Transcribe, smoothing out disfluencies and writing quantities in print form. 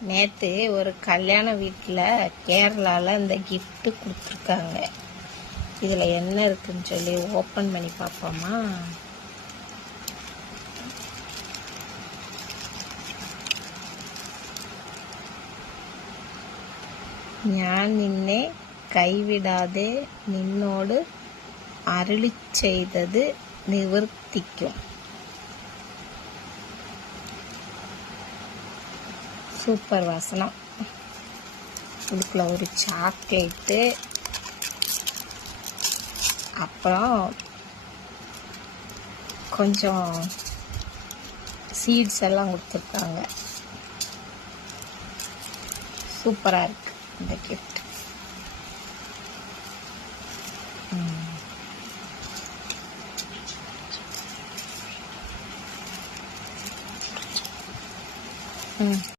நேற்று ஒரு கல்யாண வீட்டில் கேரளாவில் இந்த கிஃப்ட்டு கொடுத்துருக்காங்க. இதில் என்ன இருக்குன்னு சொல்லி ஓப்பன் பண்ணி பார்ப்போமா? ഞാൻ നിന്നെ കൈവിടാതെ നിന്നോട് അരുളി ചെയ്തത് നിവർത്തിക്കും. சூப்பர் வாசனம். இதுக்குள்ள ஒரு சாக்லேட்டு, அப்புறம் கொஞ்சம் சீட்ஸ் எல்லாம் கொடுத்துருக்காங்க. சூப்பராக இருக்கு இந்த கிஃப்ட். ம்